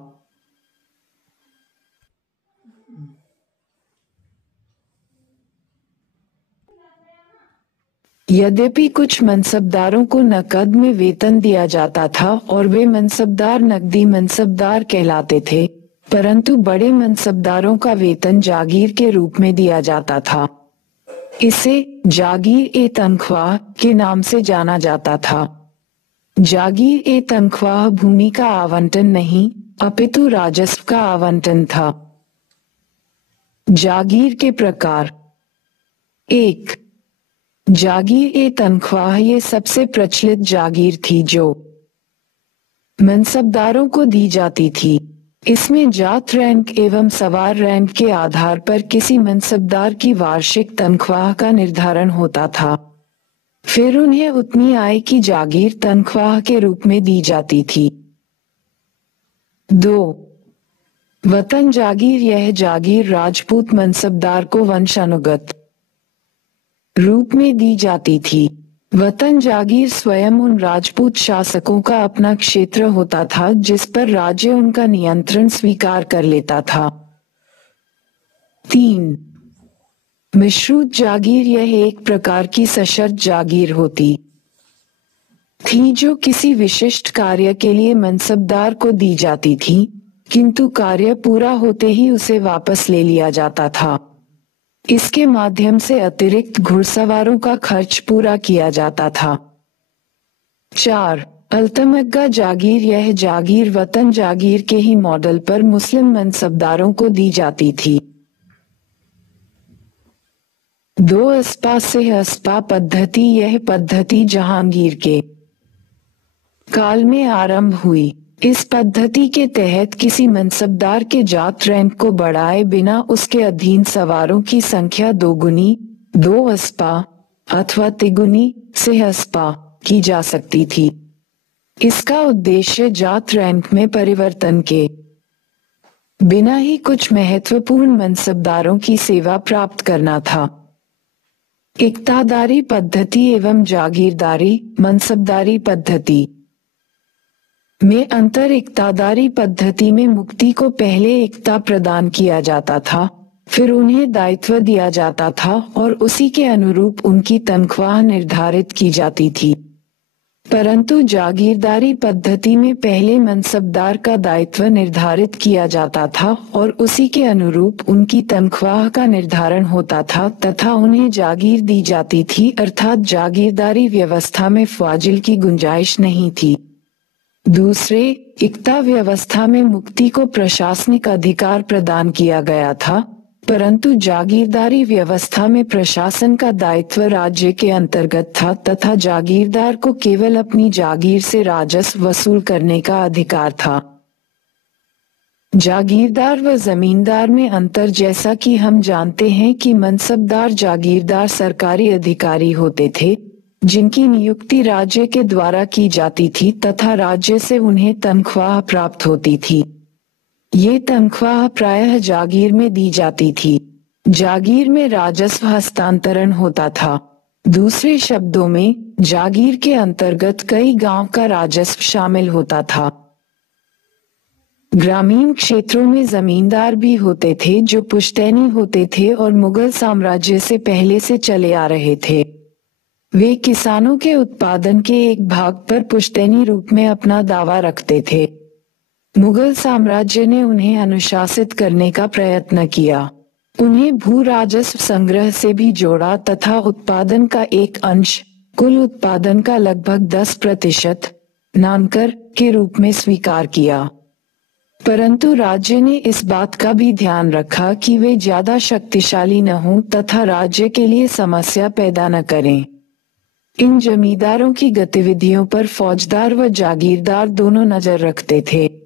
यद्यपि कुछ मनसबदारों को नकद में वेतन दिया जाता था और वे मनसबदार नकदी मनसबदार कहलाते थे, परंतु बड़े मनसबदारों का वेतन जागीर के रूप में दिया जाता था। इसे जागीर ए तनख्वाह के नाम से जाना जाता था। जागीर ए तनख्वाह भूमि का आवंटन नहीं, अपितु राजस्व का आवंटन था। जागीर के प्रकार। 1. जागीर ए तनख्वाह ये सबसे प्रचलित जागीर थी जो मनसबदारों को दी जाती थी। इसमें जात रैंक एवं सवार रैंक के आधार पर किसी मनसबदार की वार्षिक तनख्वाह का निर्धारण होता था। फिर उन्हें उतनी आय की जागीर तनख्वाह के रूप में दी जाती थी। 2. वतन जागीर यह जागीर राजपूत मनसबदार को वंशानुगत रूप में दी जाती थी। वतन जागीर स्वयं उन राजपूत शासकों का अपना क्षेत्र होता था जिस पर राज्य उनका नियंत्रण स्वीकार कर लेता था। 3. मिश्रूत जागीर यह एक प्रकार की सशर्त जागीर होती थी जो किसी विशिष्ट कार्य के लिए मनसबदार को दी जाती थी, किंतु कार्य पूरा होते ही उसे वापस ले लिया जाता था। इसके माध्यम से अतिरिक्त घुड़सवारों का खर्च पूरा किया जाता था। 4. अल्तमग्गा जागीर यह जागीर वतन जागीर के ही मॉडल पर मुस्लिम मनसबदारों को दी जाती थी। 2. अस्पा से अस्पा पद्धति यह पद्धति जहांगीर के काल में आरंभ हुई। इस पद्धति के तहत किसी मनसबदार के जात रैंक को बढ़ाए बिना उसके अधीन सवारों की संख्या दोगुनी 2 अस्पा अथवा तिगुनी से अस्पा की जा सकती थी। इसका उद्देश्य जात रैंक में परिवर्तन के बिना ही कुछ महत्वपूर्ण मनसबदारों की सेवा प्राप्त करना था। इक्तादारी पद्धति एवं जागीरदारी मनसबदारी पद्धति में अंतर। इक्तादारी पद्धति में मुक्ति को पहले इक्ता प्रदान किया जाता था, फिर उन्हें दायित्व दिया जाता था और उसी के अनुरूप उनकी तनख्वाह निर्धारित की जाती थी। परंतु जागीरदारी पद्धति में पहले मनसबदार का दायित्व निर्धारित किया जाता था और उसी के अनुरूप उनकी तनख्वाह का निर्धारण होता था तथा उन्हें जागीर दी जाती थी, अर्थात जागीरदारी व्यवस्था में फाजिल की गुंजाइश नहीं थी। दूसरे, इक्ता व्यवस्था में मुक्ति को प्रशासनिक अधिकार प्रदान किया गया था, परंतु जागीरदारी व्यवस्था में प्रशासन का दायित्व राज्य के अंतर्गत था तथा जागीरदार को केवल अपनी जागीर से राजस्व वसूल करने का अधिकार था। जागीरदार व जमींदार में अंतर। जैसा कि हम जानते हैं कि मनसबदार जागीरदार सरकारी अधिकारी होते थे जिनकी नियुक्ति राज्य के द्वारा की जाती थी तथा राज्य से उन्हें तनख्वाह प्राप्त होती थी। ये तनख्वाह प्रायः जागीर में दी जाती थी। जागीर में राजस्व हस्तांतरण होता था। दूसरे शब्दों में जागीर के अंतर्गत कई गांव का राजस्व शामिल होता था। ग्रामीण क्षेत्रों में जमींदार भी होते थे जो पुश्तैनी होते थे और मुगल साम्राज्य से पहले से चले आ रहे थे। वे किसानों के उत्पादन के एक भाग पर पुश्तैनी रूप में अपना दावा रखते थे। मुगल साम्राज्य ने उन्हें अनुशासित करने का प्रयत्न किया। उन्हें भू राजस्व संग्रह से भी जोड़ा तथा उत्पादन का एक अंश, कुल उत्पादन का लगभग 10% नानकर के रूप में स्वीकार किया। परंतु राज्य ने इस बात का भी ध्यान रखा कि वे ज्यादा शक्तिशाली न हों तथा राज्य के लिए समस्या पैदा न करें। इन जमींदारों की गतिविधियों पर फौजदार व जागीरदार दोनों नजर रखते थे।